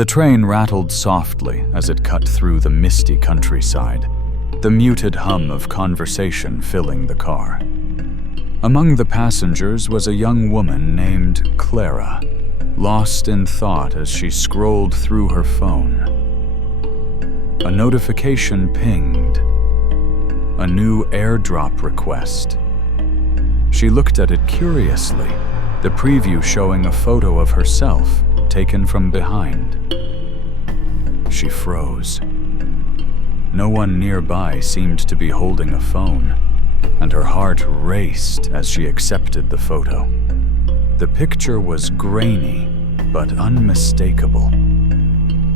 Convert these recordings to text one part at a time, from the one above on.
The train rattled softly as it cut through the misty countryside, the muted hum of conversation filling the car. Among the passengers was a young woman named Clara, lost in thought as she scrolled through her phone. A notification pinged. A new AirDrop request. She looked at it curiously, the preview showing a photo of herself taken from behind. She froze. No one nearby seemed to be holding a phone, and her heart raced as she accepted the photo. The picture was grainy, but unmistakable.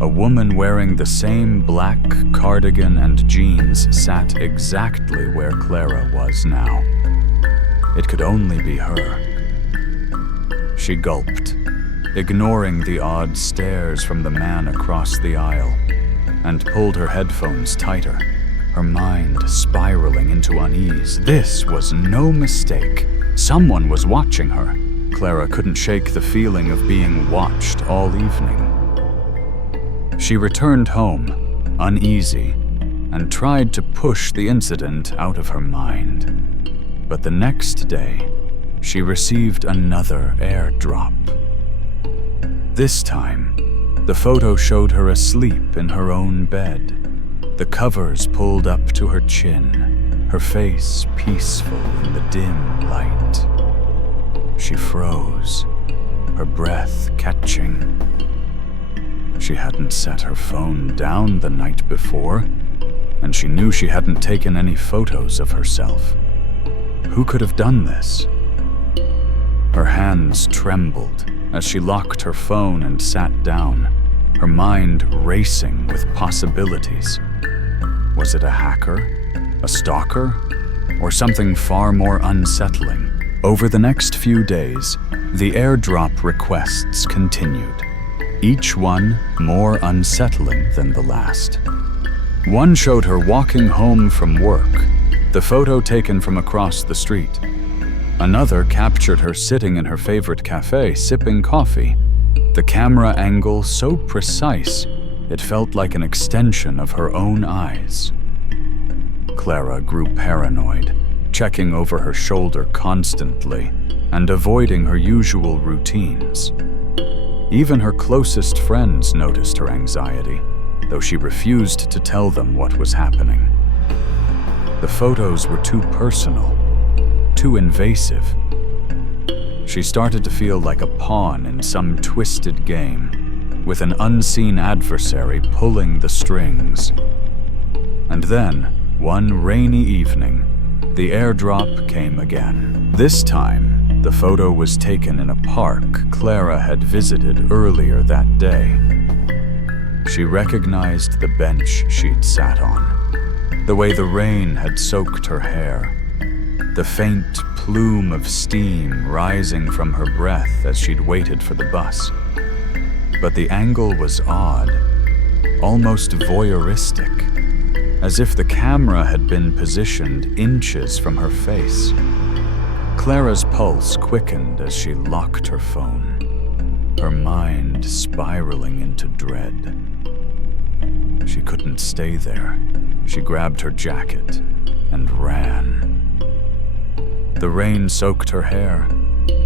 A woman wearing the same black cardigan and jeans sat exactly where Clara was now. It could only be her. She gulped, ignoring the odd stares from the man across the aisle, and pulled her headphones tighter, her mind spiraling into unease. This was no mistake. Someone was watching her. Clara couldn't shake the feeling of being watched all evening. She returned home, uneasy, and tried to push the incident out of her mind. But the next day, she received another AirDrop. This time, the photo showed her asleep in her own bed, the covers pulled up to her chin, her face peaceful in the dim light. She froze, her breath catching. She hadn't set her phone down the night before, and she knew she hadn't taken any photos of herself. Who could have done this? Her hands trembled as she locked her phone and sat down, her mind racing with possibilities. Was it a hacker, a stalker, or something far more unsettling? Over the next few days, the AirDrop requests continued, each one more unsettling than the last. One showed her walking home from work, the photo taken from across the street. Another captured her sitting in her favorite cafe sipping coffee, the camera angle so precise it felt like an extension of her own eyes. Clara grew paranoid, checking over her shoulder constantly and avoiding her usual routines. Even her closest friends noticed her anxiety, though she refused to tell them what was happening. The photos were too personal, too invasive. She started to feel like a pawn in some twisted game, with an unseen adversary pulling the strings. And then, one rainy evening, the AirDrop came again. This time, the photo was taken in a park Clara had visited earlier that day. She recognized the bench she'd sat on, the way the rain had soaked her hair, the faint plume of steam rising from her breath as she'd waited for the bus. But the angle was odd, almost voyeuristic, as if the camera had been positioned inches from her face. Clara's pulse quickened as she locked her phone, her mind spiraling into dread. She couldn't stay there. She grabbed her jacket and ran. The rain soaked her hair,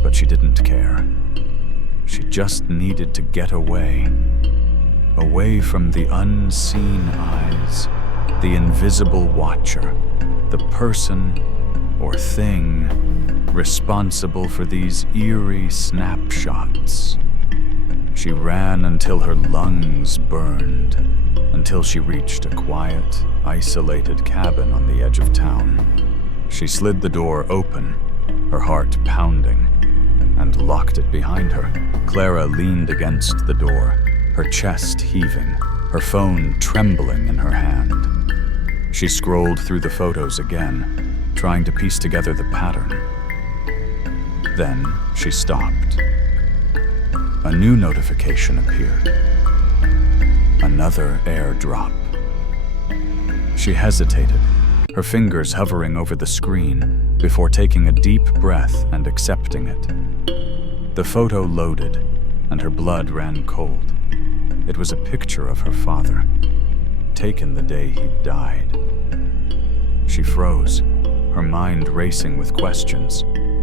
but she didn't care. She just needed to get away, away from the unseen eyes, the invisible watcher, the person or thing responsible for these eerie snapshots. She ran until her lungs burned, until she reached a quiet, isolated cabin on the edge of town. She slid the door open, her heart pounding, and locked it behind her. Clara leaned against the door, her chest heaving, her phone trembling in her hand. She scrolled through the photos again, trying to piece together the pattern. Then she stopped. A new notification appeared. Another AirDrop. She hesitated, her fingers hovering over the screen before taking a deep breath and accepting it. The photo loaded, and her blood ran cold. It was a picture of her father, taken the day he died. She froze, her mind racing with questions,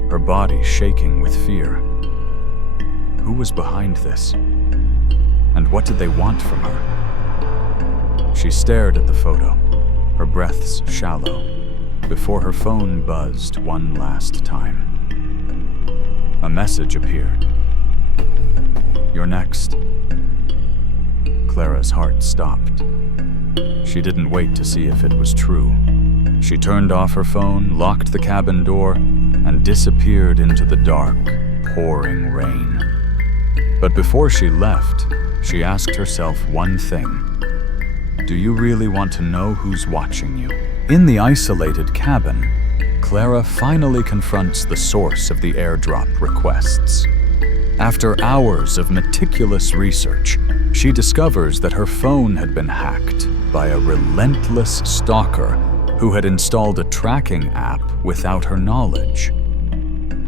her body shaking with fear. Who was behind this? And what did they want from her? She stared at the photo, her breaths shallow, before her phone buzzed one last time. A message appeared. "You're next." Clara's heart stopped. She didn't wait to see if it was true. She turned off her phone, locked the cabin door, and disappeared into the dark, pouring rain. But before she left, she asked herself one thing. Do you really want to know who's watching you? In the isolated cabin, Clara finally confronts the source of the AirDrop requests. After hours of meticulous research, she discovers that her phone had been hacked by a relentless stalker who had installed a tracking app without her knowledge.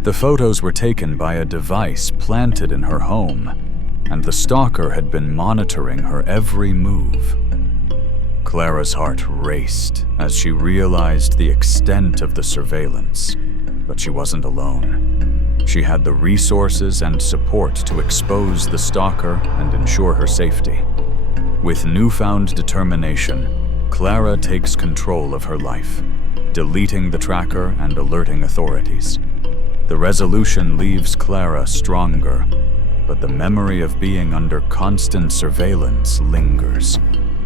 The photos were taken by a device planted in her home, and the stalker had been monitoring her every move. Clara's heart raced as she realized the extent of the surveillance, but she wasn't alone. She had the resources and support to expose the stalker and ensure her safety. With newfound determination, Clara takes control of her life, deleting the tracker and alerting authorities. The resolution leaves Clara stronger, but the memory of being under constant surveillance lingers,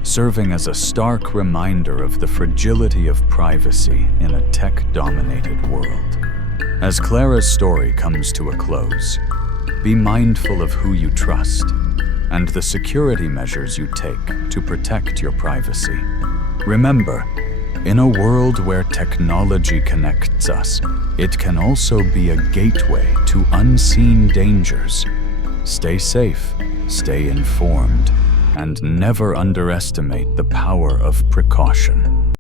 serving as a stark reminder of the fragility of privacy in a tech-dominated world. As Clara's story comes to a close, be mindful of who you trust and the security measures you take to protect your privacy. Remember, in a world where technology connects us, it can also be a gateway to unseen dangers. Stay safe, stay informed, and never underestimate the power of precaution.